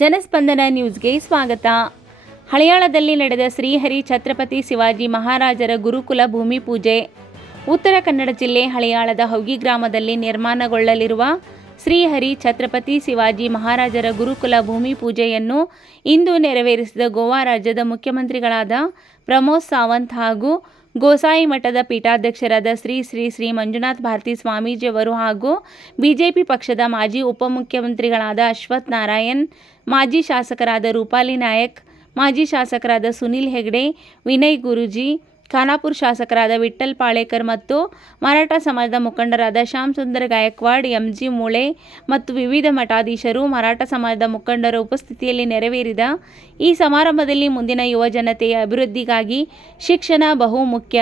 ಜನಸ್ಪಂದನ ನ್ಯೂಸ್ಗೆ ಸ್ವಾಗತ. ಹಳಿಯಾಳದಲ್ಲಿ ನಡೆದ ಶ್ರೀಹರಿ ಛತ್ರಪತಿ ಶಿವಾಜಿ ಮಹಾರಾಜರ ಗುರುಕುಲ ಭೂಮಿ ಪೂಜೆ. ಉತ್ತರ ಕನ್ನಡ ಜಿಲ್ಲೆ ಹಳಿಯಾಳದ ಹೌಗಿ ಗ್ರಾಮದಲ್ಲಿ ನಿರ್ಮಾಣಗೊಳ್ಳಲಿರುವ ಶ್ರೀಹರಿ ಛತ್ರಪತಿ ಶಿವಾಜಿ ಮಹಾರಾಜರ ಗುರುಕುಲ ಭೂಮಿ ಪೂಜೆಯನ್ನು ಇಂದು ನೆರವೇರಿಸಿದ ಗೋವಾ ರಾಜ್ಯದ ಮುಖ್ಯಮಂತ್ರಿಗಳಾದ ಪ್ರಮೋದ್ ಸಾವಂತ್ ಹಾಗೂ ಗೋಸಾಯಿ ಮಠದ ಪೀಠಾಧ್ಯಕ್ಷರಾದ ಶ್ರೀ ಶ್ರೀ ಶ್ರೀ ಮಂಜುನಾಥ್ ಭಾರತಿ ಸ್ವಾಮೀಜಿಯವರು ಹಾಗೂ ಬಿಜೆಪಿ ಪಕ್ಷದ ಮಾಜಿ ಉಪಮುಖ್ಯಮಂತ್ರಿಗಳಾದ ಅಶ್ವಥ್ ನಾರಾಯಣ್, ಮಾಜಿ ಶಾಸಕರಾದ ರೂಪಾಲಿ ನಾಯಕ್, ಮಾಜಿ ಶಾಸಕರಾದ ಸುನಿಲ್ ಹೆಗ್ಡೆ, ವಿನಯ್ ಗುರೂಜಿ ಖಾನಾಪುರ ಶಾಸಕರಾದ ವಿಠ್ಠಲ್ ಪಾಳೇಕರ್ ಮತ್ತು ಮರಾಠ ಸಮಾಜದ ಮುಖಂಡರಾದ ಶ್ಯಾಮ್ ಸುಂದರ್ ಗಾಯಕ್ವಾಡ್, ಎಂಜಿ ಮೂಳೆ ಮತ್ತು ವಿವಿಧ ಮಠಾಧೀಶರು ಮರಾಠ ಸಮಾಜದ ಮುಖಂಡರ ಉಪಸ್ಥಿತಿಯಲ್ಲಿ ನೆರವೇರಿದ ಈ ಸಮಾರಂಭದಲ್ಲಿ ಮುಂದಿನ ಯುವ ಜನತೆಯ ಅಭಿವೃದ್ಧಿಗಾಗಿ ಶಿಕ್ಷಣ ಬಹು ಮುಖ್ಯ.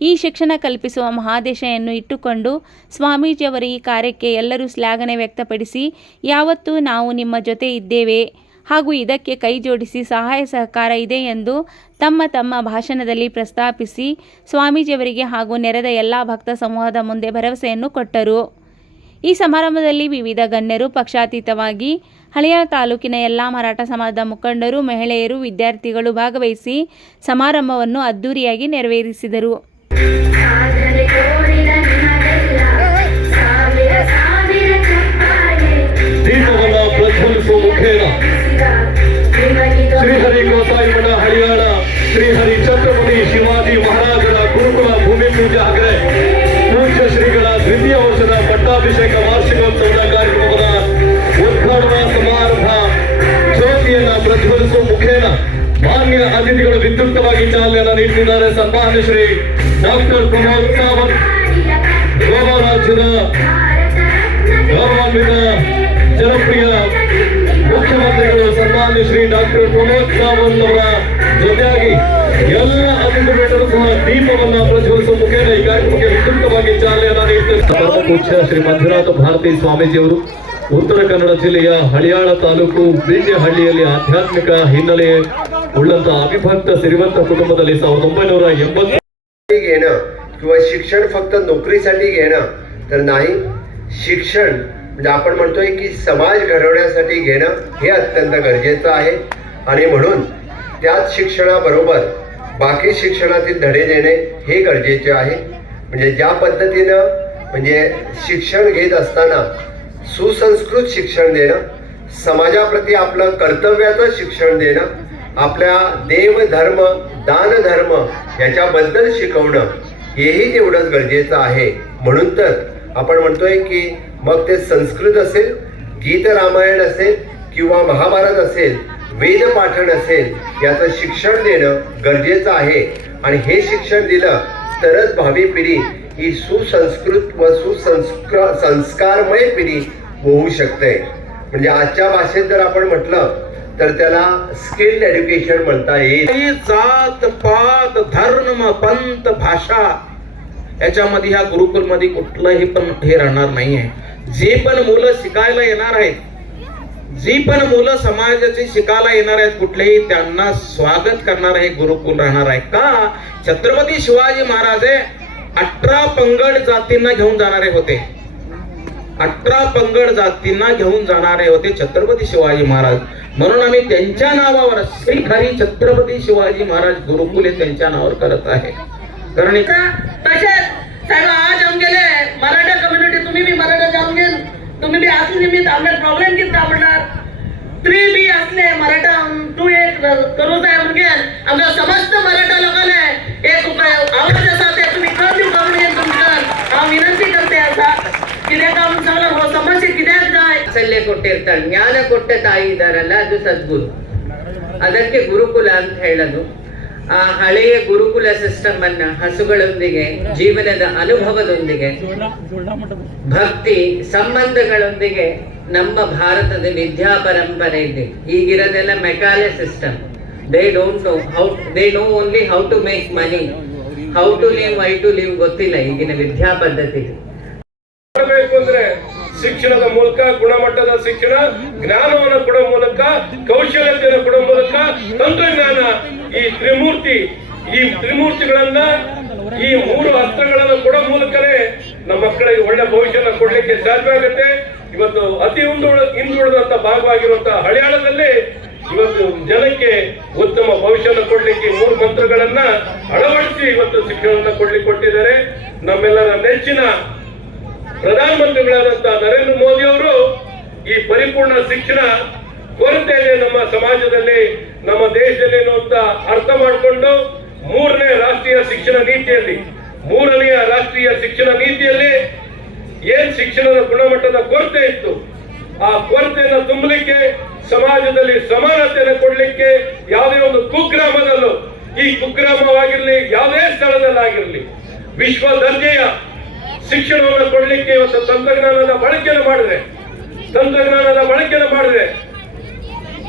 ಈ ಶಿಕ್ಷಣ ಕಲ್ಪಿಸುವ ಮಹಾದೇಶವನ್ನು ಇಟ್ಟುಕೊಂಡು ಸ್ವಾಮೀಜಿಯವರ ಈ ಕಾರ್ಯಕ್ಕೆ ಎಲ್ಲರೂ ಶ್ಲಾಘನೆ ವ್ಯಕ್ತಪಡಿಸಿ, ಯಾವತ್ತೂ ನಾವು ನಿಮ್ಮ ಜೊತೆ ಇದ್ದೇವೆ. ಹಾಗೂ ಇದಕ್ಕೆ ಕೈ ಜೋಡಿಸಿ ಸಹಾಯ ಸಹಕಾರ ಇದೆ ಎಂದು ತಮ್ಮ ತಮ್ಮ ಭಾಷಣದಲ್ಲಿ ಪ್ರಸ್ತಾಪಿಸಿ ಸ್ವಾಮೀಜಿಯವರಿಗೆ ಹಾಗೂ ನೆರೆದ ಎಲ್ಲ ಭಕ್ತ ಸಮೂಹದ ಮುಂದೆ ಭರವಸೆಯನ್ನು ಕೊಟ್ಟರು. ಈ ಸಮಾರಂಭದಲ್ಲಿ ವಿವಿಧ ಗಣ್ಯರು ಪಕ್ಷಾತೀತವಾಗಿ ಹಳೆಯ ತಾಲೂಕಿನ ಎಲ್ಲ ಮರಾಠ ಸಮಾಜದ ಮುಖಂಡರು, ಮಹಿಳೆಯರು, ವಿದ್ಯಾರ್ಥಿಗಳು ಭಾಗವಹಿಸಿ ಸಮಾರಂಭವನ್ನು ಅದ್ದೂರಿಯಾಗಿ ನೆರವೇರಿಸಿದರು. ಶ್ರೀಹರಿ ಛತ್ರಪತಿ ಶಿವಾಜಿ ಮಹಾರಾಜರ ಗುರುಕುಲ ಭೂಮಿ ಪೂಜೆ ಹಾಗೆ ಪೂಜ್ಯ ಶ್ರೀಗಳ ದ್ವಿತೀಯ ವರ್ಷದ ಪಟ್ಟಾಭಿಷೇಕ ವಾರ್ಷಿಕೋತ್ಸವದ ಕಾರ್ಯಕ್ರಮದ ಉದ್ಘಾಟನಾ ಸಮಾರಂಭ. ಜ್ಯೋತಿಯನ್ನ ಪ್ರಜ್ವಲಿಸುವ ಮುಖೇನ ಮಾನ್ಯ ಅತಿಥಿಗಳು ವಿದ್ಯುಕ್ತವಾಗಿ ಚಾಲನೆಯನ್ನು ನೀಡುತ್ತಿದ್ದಾರೆ ಸನ್ಮಾನ್ಯ ಶ್ರೀ ಡಾಕ್ಟರ್ ಪ್ರಮೋದ್ ಸಾವಂತ್, ಗೋವಾ ರಾಜ್ಯದ ಗೌರವಾನ್ವಿತ, ಜನಪ್ರಿಯ ಮುಖ್ಯಮಂತ್ರಿಗಳು, ಸನ್ಮಾನ್ಯ ಶ್ರೀ ಡಾಕ್ಟರ್ ಪ್ರಮೋದ್ ಸಾವಂತ್ ಅವರ ಜೊತೆಯಾಗಿ ಎಲ್ಲ ಅತಿಥಿಗಳು ಸಹ ದೀಪವನ್ನ ಪ್ರಜ್ವಲಿಸುವ ಮುಖೇನ ಈ ಕಾರ್ಯಕ್ರಮಕ್ಕೆ ವಿಸ್ತೃತವಾಗಿ ಚಾಲನೆಯನ್ನ ನೀಡುತ್ತಾರೆ ಪೂಜ್ಯ ಶ್ರೀ ಮಂಜುನಾಥ ಭಾರತಿ ಸ್ವಾಮೀಜಿಯವರು ಉತ್ತರ ಕನ್ನಡ ಜಿಲ್ಲೆಯ ಹಳಿಯಾಳ ತಾಲೂಕು ಬೀಜಹಳ್ಳಿಯಲ್ಲಿ ಆಧ್ಯಾತ್ಮಿಕ ಹಿನ್ನೆಲೆ ಉಳ್ಳಂತ ಅವಿಭಕ್ತ ಸಿರಿವಂತ ಕುಟುಂಬದಲ್ಲಿ ಸಾವಿರದ ಒಂಬೈನೂರ ಎಂಬತ್ತು घेणं किंवा शिक्षण फक्त नोकरीसाठी घेणं तर नाही शिक्षण म्हणजे आपण म्हणतोय की समाज घडवण्यासाठी घेणं हे अत्यंत गरजेचं आहे आणि म्हणून त्याच शिक्षणाबरोबर बाकी शिक्षणातील धडे देणे हे गरजेचे आहे. म्हणजे ज्या पद्धतीनं म्हणजे शिक्षण घेत असताना सुसंस्कृत शिक्षण देणं समाजाप्रती आपलं कर्तव्याचं शिक्षण देणं आपल्या देव धर्म दान धर्म याच्याबद्दल शिकवणं हेही तेवढंच गरजेचं आहे. म्हणून तर आपण म्हणतोय की मग ते संस्कृत असेल गीत रामायण असेल किंवा महाभारत असेल वेद पाठण असेल याचं शिक्षण देणं गरजेचं आहे. आणि हे शिक्षण दिलं तरच भावी पिढी ही सुसंस्कृत व सुसंस्कार संस्कारमय पिढी होऊ शकते. म्हणजे आजच्या भाषेत जर आपण म्हटलं तर त्याला स्किल्ड एज्युकेशन म्हणता येईल. जात पात धर्म पंत भाषा याच्यामध्ये ह्या गुरुकुलमध्ये कुठलंही पण हे राहणार नाहीये. जे पण मुलं शिकायला येणार आहेत जी पण मुलं समाजाची शिकायला येणार आहेत कुठलेही त्यांना स्वागत करणार हे गुरुकुल राहणार आहे. का? छत्रपती शिवाजी महाराज हे अठरा पंगड जातींना घेऊन जाणारे होते. अठरा पंगड जातींना घेऊन जाणारे होते छत्रपती शिवाजी महाराज. म्हणून आम्ही त्यांच्या नावावर श्री खरी छत्रपती शिवाजी महाराज गुरुकुल हे त्यांच्या नावावर करत आहे. कारण तसेच आज आमगेले गेले कम्युनिटी तुम्ही बी मराठा जाऊन गेल तुम्ही बी असले निमित्त आमचे प्रॉब्लेम किती आवडणार तुम्ही बी असले मराठा तू एक करू साहेब म्हणगेल आमच्या समस्त मराठा लोकांना एक आवाज असा ते तुम्ही कमी करून येईल तुमचं हांव विनंती करते असा कित्याक आम सगळं हो समस्या कित्याक जाय ವಾತ್ಸಲ್ಯ ಕೊಟ್ಟಿರ್ತಾಳೆ ಜ್ಞಾನ ಕೊಟ್ಟ ತಾಯಿ ಇದ್ದಾರಲ್ಲ ಅದು ಸದ್ಗುರು ಅದಕ್ಕೆ ಗುರುಕುಲ ಅಂತ ಹೇಳೋದು ಆ ಹಳೆಯ ಗುರುಕುಲ ಸಿಸ್ಟಮ್ ಅನ್ನ ಹಸುಗಳೊಂದಿಗೆ, ಜೀವನದ ಅನುಭವದೊಂದಿಗೆ, ಭಕ್ತಿ ಸಂಬಂಧಗಳೊಂದಿಗೆ ನಮ್ಮ ಭಾರತದ ವಿದ್ಯಾ ಪರಂಪರೆ ಇದೆ. ಈಗಿರೋದೆಲ್ಲ Macaulay system they don't know how they know only how to make money how to live why to live ಗೊತ್ತಿಲ್ಲ ಈಗಿನ ವಿದ್ಯಾ ಪದ್ಧತಿ. ಶಿಕ್ಷಣದ ಮೂಲಕ, ಗುಣಮಟ್ಟದ ಶಿಕ್ಷಣ, ಜ್ಞಾನವನ್ನು ಕೊಡುವ ಮೂಲಕ, ಕೌಶಲ್ಯತೆಯನ್ನು ಕೊಡುವ ಮೂಲಕ ತಂತ್ರಜ್ಞಾನ ಈ ತ್ರಿಮೂರ್ತಿ, ಈ ತ್ರಿಮೂರ್ತಿಗಳನ್ನ ಈ ಮೂರು ಅಸ್ತ್ರಗಳನ್ನು ಕೊಡೋ ಮೂಲಕನೇ ನಮ್ಮ ಮಕ್ಕಳಿಗೆ ಒಳ್ಳೆ ಭವಿಷ್ಯನ ಕೊಡ್ಲಿಕ್ಕೆ ಸಾಧ್ಯ ಆಗುತ್ತೆ ಇವತ್ತು ಅತಿ ಹಿಂದುಳ, ಹಿಂದುಳಿದಂತ ಭಾಗವಾಗಿರುವಂತಹ ಹಳಿಯಾಳದಲ್ಲಿ ಇವತ್ತು ಜನಕ್ಕೆ ಉತ್ತಮ ಭವಿಷ್ಯನ ಕೊಡ್ಲಿಕ್ಕೆ ಮೂರು ಮಂತ್ರಗಳನ್ನ ಅಳವಡಿಸಿ ಇವತ್ತು ಶಿಕ್ಷಣವನ್ನ ಕೊಡ್ಲಿಕ್ಕೆ ಕೊಟ್ಟಿದ್ದಾರೆ. ನಮ್ಮೆಲ್ಲರ ನೆಚ್ಚಿನ ಪ್ರಧಾನಮಂತ್ರಿಗಳಾದಂತಹ ನರೇಂದ್ರ ಮೋದಿ ಅವರು ಈ ಪರಿಪೂರ್ಣ ಶಿಕ್ಷಣ ಕೊರತೆ ಇದೆ ನಮ್ಮ ಸಮಾಜದಲ್ಲಿ, ನಮ್ಮ ದೇಶದಲ್ಲಿ ಅಂತ ಅರ್ಥ ಮಾಡಿಕೊಂಡು ಮೂರನೇ ರಾಷ್ಟ್ರೀಯ ಶಿಕ್ಷಣ ನೀತಿಯಲ್ಲಿ ಮೂರನೆಯ ರಾಷ್ಟ್ರೀಯ ಶಿಕ್ಷಣ ನೀತಿಯಲ್ಲಿ ಏನ್ ಶಿಕ್ಷಣದ ಗುಣಮಟ್ಟದ ಕೊರತೆ ಇತ್ತು? ಆ ಕೊರತೆಯನ್ನು ತುಂಬಲಿಕ್ಕೆ, ಸಮಾಜದಲ್ಲಿ ಸಮಾನತೆಯನ್ನು ಕೊಡ್ಲಿಕ್ಕೆ ಯಾವುದೇ ಒಂದು ಕುಗ್ರಾಮದಲ್ಲೂ, ಈ ಕುಗ್ರಾಮವಾಗಿರ್ಲಿ, ಯಾವುದೇ ಸ್ಥಳದಲ್ಲಾಗಿರಲಿ ವಿಶ್ವ ದರ್ಜೆಯ ಶಿಕ್ಷಣವನ್ನು ಕೊಡ್ಲಿಕ್ಕೆ ಇವತ್ತು ತಂತ್ರಜ್ಞಾನದ ಬಳಕೆಯನ್ನು ಮಾಡಿದೆ. ತಂತ್ರಜ್ಞಾನದ ಬಳಕೆಯನ್ನು ಮಾಡಿದೆ.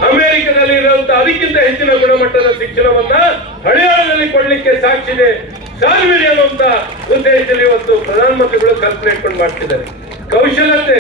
ಅಮೆರಿಕದಲ್ಲಿ ಇರುವಂತಹ ಅದಕ್ಕಿಂತ ಹೆಚ್ಚಿನ ಗುಣಮಟ್ಟದ ಶಿಕ್ಷಣವನ್ನ ಹಳೆಯಾಳದಲ್ಲಿ ಕೊಡ್ಲಿಕ್ಕೆ ಸಾಕ್ಷಿದೆ ಸಾಧ್ವಿದೆ ಅನ್ನುವಂತ ಉದ್ದೇಶದಲ್ಲಿ ಇವತ್ತು ಪ್ರಧಾನಮಂತ್ರಿಗಳು ಕಲ್ಪನೆ ಇಟ್ಕೊಂಡು ಮಾಡ್ತಿದ್ದಾರೆ. ಕೌಶಲ್ಯತೆ